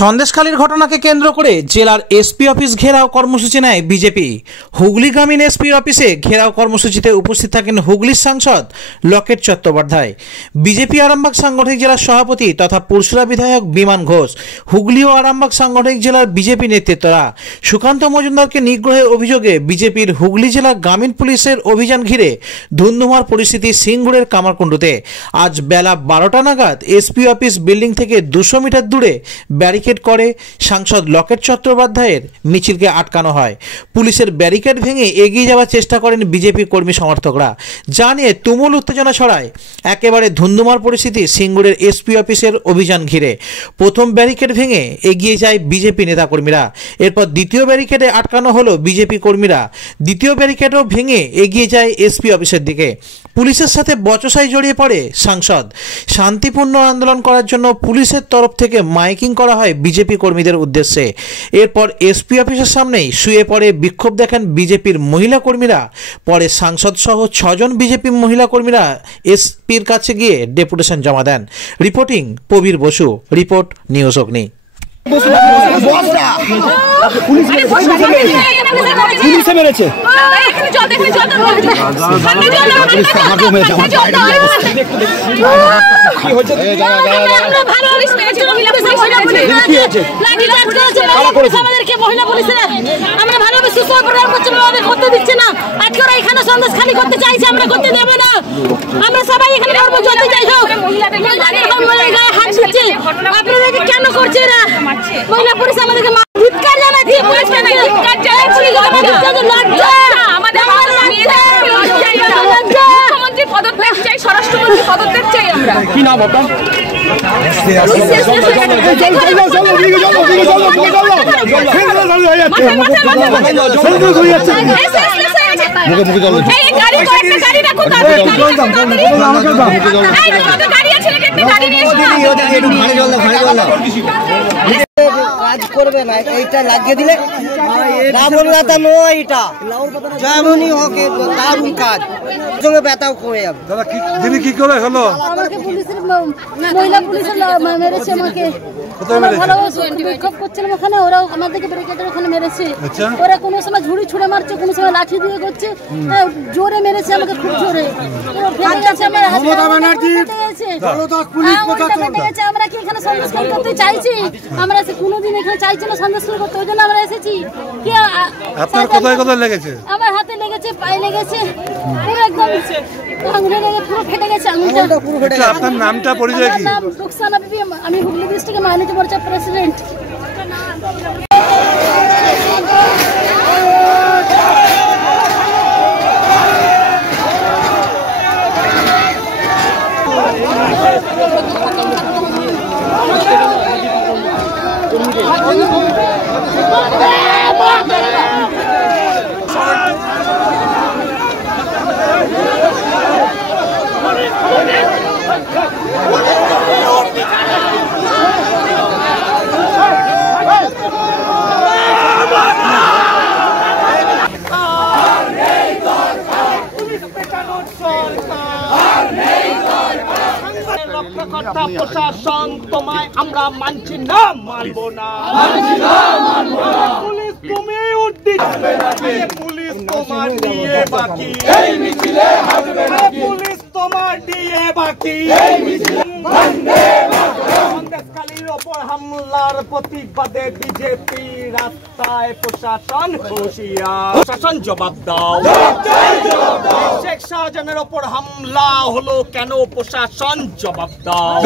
সন্দেশখালীর ঘটনাকে কেন্দ্র করে জেলার এসপি অফিস ঘেরাও কর্মসূচি নেয় বিজেপি। হুগলি গ্রামীণ এসপি অফিসে ঘেরাও কর্মসূচিতে উপস্থিত থাকেন হুগলির সাংসদ লকেট চট্টোপাধ্যায়, বিজেপি আরামবাগ সাংগঠনিক জেলার সভাপতি তথা পুরসুরা বিধায়ক বিমান ঘোষ, হুগলি ও আরামবাগ সাংগঠনিক জেলার বিজেপি নেতৃত্বরা। সুকান্ত মজুমদারকে নিগ্রহের অভিযোগে বিজেপির হুগলি জেলা গ্রামীণ পুলিশের অভিযান ঘিরে ধুন্ধুমার পরিস্থিতি সিঙ্গুরের কামারকুণ্ডুতে। আজ বেলা 12টা নাগাদ এসপি অফিস বিল্ডিং থেকে 200 মিটার দূরে ব্যারিকেড করে সাংসদ লকেট চট্টোপাধ্যায়ের মিছিলকে আটকানো হয়। পুলিশের ব্যারিকেড ভেঙে এগিয়ে যাওয়ার চেষ্টা করেন বিজেপি কর্মী সমর্থকরা, যা নিয়ে তুমুল উত্তেজনা ছড়ায়। একেবারে ধুন্ধুমার পরিস্থিতি সিঙ্গুরের এসপি অফিসের অভিযান ঘিরে। প্রথম ব্যারিকেড ভেঙে এগিয়ে যায় বিজেপি নেতাকর্মীরা, এরপর দ্বিতীয় ব্যারিকেডে আটকানো হলো বিজেপি কর্মীরা। দ্বিতীয় ব্যারিকেডও ভেঙে এগিয়ে যায় এসপি অফিসের দিকে। পুলিশের সাথে বচসায় জড়িয়ে পড়ে সাংসদ। শান্তিপূর্ণ আন্দোলন করার জন্য পুলিশের তরফ থেকে মাইকিং করা হয় বিজেপি কর্মীদের উদ্দেশ্যে। এরপর এসপি অফিসের সামনেই শুয়ে পড়ে বিক্ষোভ দেখান বিজেপির মহিলা কর্মীরা। পরে সাংসদ সহ 6 জন বিজেপি মহিলা কর্মীরা এসপির কাছে গিয়ে ডেপুটেশন জমা দেন। Reporting Prabir Basu, report news Agni. পুলিশে মেরেছে। আমরা ভালোভাবে সুপ্রোগ্রাম করছি, আমাদের করতে দিচ্ছে না। আজকে ওরা এখানে সন্দেশ খালি করতে চাইছে, আমরা করতে দেবে না। আমরা সবাই এখানে করবো, যত যাই হোক। গায়ে হাত দিচ্ছে, আপনাদেরকে কেন করছে এরা? মহিলা পুলিশ আমাদেরকে ধিক্কার জানাচ্ছে। মুখ্যমন্ত্রী পদত্যাগ চাই, স্বরাষ্ট্রমন্ত্রী পদত্যাগ চাই আমরা। কি নাম আপনার? কাজ করবে না, এইটা লাগিয়ে দিলে রাবণলতা নয়, এটা যেমনই হোক দারুণ কাজ, সঙ্গে ব্যথাও কমে যাবে। দাদা দিদি কি করে হলো? আমাকে পুলিশের মহিলা পুলিশের মেরেছে আমাকে। বিক্ষোভ করছিলাম ওখানে, ওরাও আমাদেরকে ব্যারিকেডের ওখানে মেরেছে। ওরা কোনো সময় ঝুড়ি ছুঁড়ে মারছে, কোনো সময় লাঠি দিয়ে করছে, জোরে মেরেছে আমাকে, খুব জোরে। আমরা কি এখানে সন্দেশ করতে চাইছি? আমরা কোনোদিন এখানে চাইছি না সন্দেশ করতে, ওই জন্য আমরা এসেছি। আপনার কোথায় কোথায় লেগেছে? আমার হাতে লেগেছে, পায়ে লেগেছে, পুরো একদম আঙুলে লেগে পুরো ফেটে গেছে আঙুলটা। আপনার নামটা পরিচয় কি? নাম রুকসানা বিবি, আমি হুগলি ডিস্ট্রিক্টের মাইনরিটি মোর্চার প্রেসিডেন্ট। প্রশাসন তোমায় আমরা মানছি না, মানবো না। পুলিশ তুমি উদ্দিত, পুলিশ তোমার দিয়ে বাকি, পুলিশ তোমার দিয়ে বাকি। সন্দেশখালীর ওপর হামলার প্রতিবাদে বিজেপি রাস্তায়, প্রশাসন হুঁশিয়ার, প্রশাসন জবাব দাও। শেখ শাহজাহানের ওপর হামলা হলো কেন? প্রশাসন জবাব দাও।